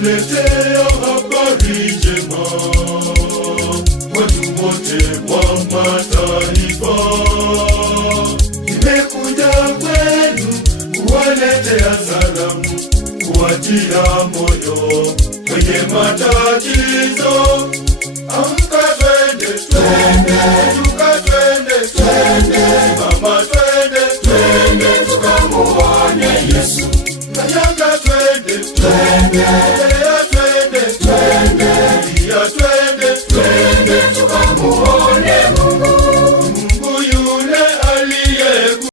kuwaletea habari njema watu wote wa mataifa. Nimekuja kwenu kuwaletea salamu, kuwatia moyo kwenye matatizo. Amka twende, twende, tuka twende, twende, mama twende, twende tukamuone Yesu. Kanyaga twende, twende.